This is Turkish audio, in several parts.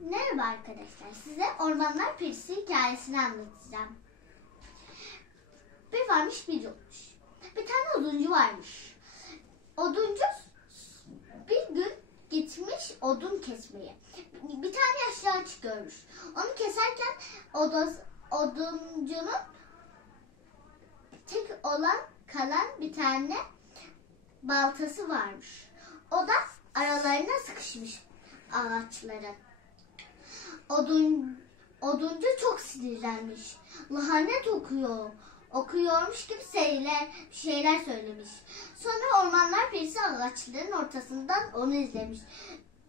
Merhaba arkadaşlar, size Ormanlar Perisi hikayesini anlatacağım. Bir varmış bir yokmuş. Bir tane oduncu varmış. Oduncu bir gün gitmiş odun kesmeye. Bir tane yaşlı ağaç görmüş. Onu keserken oduncunun tek olan kalan bir tane baltası varmış. O da aralarına sıkışmış ağaçların. Oduncu çok sinirlenmiş. Lanet okuyormuş gibi şeyler söylemiş. Sonra Ormanlar Perisi ağaçların ortasından onu izlemiş.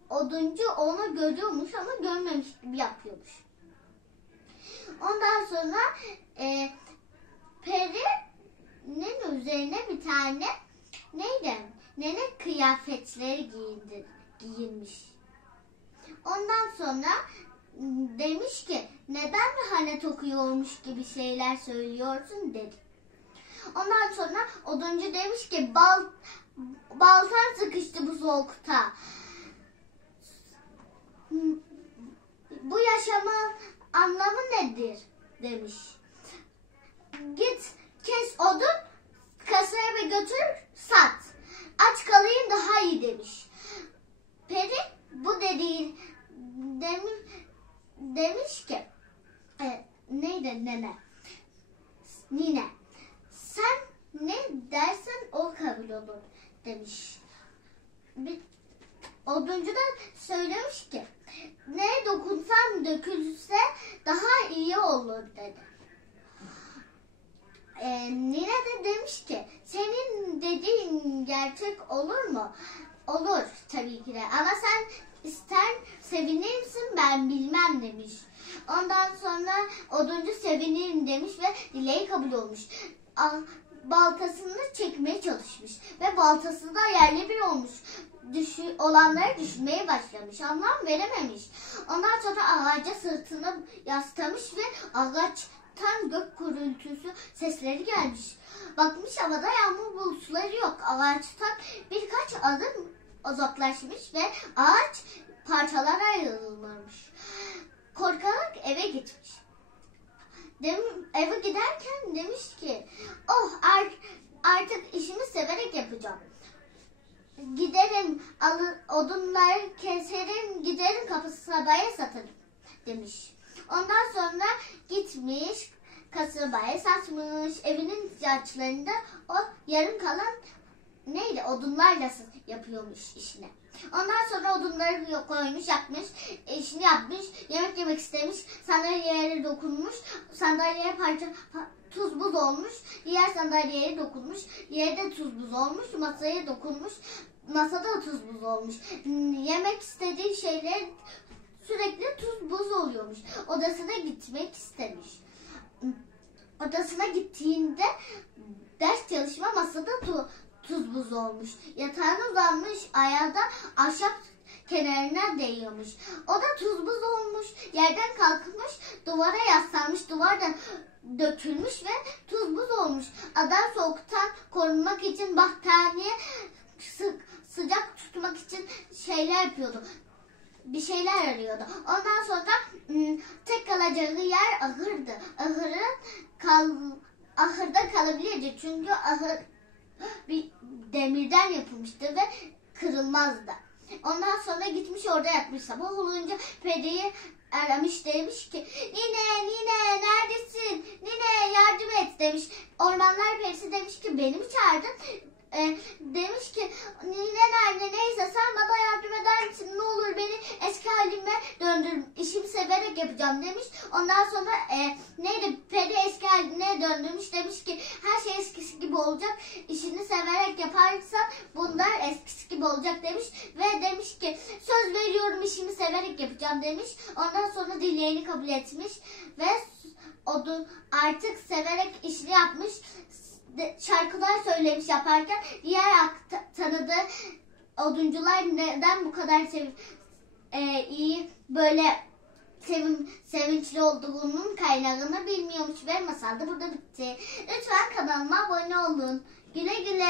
Oduncu onu görüyormuş ama görmemiş gibi yapıyormuş. Ondan sonra perinin üzerine bir tane nene kıyafetleri giyinmiş. Ondan sonra demiş ki neden lanet okuyormuş gibi şeyler söylüyorsun dedi. Ondan sonra oduncu demiş ki baltan sıkıştı bu soğukta. Bu yaşamın anlamı nedir demiş. Git kes odun kasaya ve götür sat. Aç kalayım daha iyi demiş. Peri bu dediği demiş ki neydi nine sen ne dersen o kabul olur demiş. Oduncu da söylemiş ki ne dokunsam dökülse daha iyi olur dedi. Nine de demiş ki senin dediğin gerçek olur mu? Olur tabii ki de ama sen ister sevinir misin ben bilmem demiş. Ondan sonra oduncu sevinirim demiş ve dileği kabul olmuş. Baltasını çekmeye çalışmış ve baltası da yerle bir olmuş. Olanları düşünmeye başlamış. Anlam verememiş. Ondan sonra ağaca sırtını yaslamış ve ağaçtan gök gürültüsü sesleri gelmiş. Bakmış havada yağmur bulutları yok. Ağaçtan birkaç adım uzaklaşmış ve ağaç parçalara ayrılmış. Korkarak eve gitmiş. Eve giderken demiş ki artık işimi severek yapacağım. Giderim odunları keserim giderim kasabaya satarım demiş. Ondan sonra gitmiş kasabaya satmış. Evinin ihtiyaçlarında o yarım kalan odunlarla yapıyormuş işini. Ondan sonra odunları koymuş, yakmış, işini yapmış, yemek yemek istemiş, sandalyeye dokunmuş, sandalyeye tuz buz olmuş, diğer sandalyeye dokunmuş, yerde tuz buz olmuş, masaya dokunmuş, masada tuz buz olmuş. Yemek istediği şeyler sürekli tuz buz oluyormuş. Odasına gitmek istemiş. Odasına gittiğinde ders çalışma masada tuz buz olmuş. Yatağına uzanmış, ayağı da ahşap kenarına değiyormuş. O da tuz buz olmuş. Yerden kalkmış, duvara yaslanmış. Duvardan dökülmüş ve tuz buz olmuş. Adam soğuktan korunmak için battaniye sıcak tutmak için şeyler yapıyordu. Bir şeyler arıyordu. Ondan sonra tek kalacağı yer ahırdı. Ahırda kalabilirdi. Çünkü ahır bir demirden yapılmıştı ve kırılmazdı. Ondan sonra gitmiş orada yatmış. Sabah olunca periyi aramış demiş ki Nine neredesin? Nine yardım et demiş. Ormanlar Perisi demiş ki beni mi çağırdın? Demiş ki Nine nerede neyse sen bana yardım eder misin? Ne olur beni eski halime döndür. İşimi severek yapacağım demiş. Ondan sonra peri eski haline döndürmüş. Demiş ki her şey eskisi gibi olacak. İşini severek yaparsan bunlar eskisi gibi olacak demiş. Ve demiş ki söz veriyorum işimi severek yapacağım demiş. Ondan sonra dileğini kabul etmiş. Ve artık severek işini yapmış. Şarkılar söylemiş yaparken diğer tanıdığı oduncular neden bu kadar iyi böyle sevinçli olduğunun kaynağını bilmiyormuş ve masal da burada bitti. Lütfen kanalıma abone olun. Güle güle.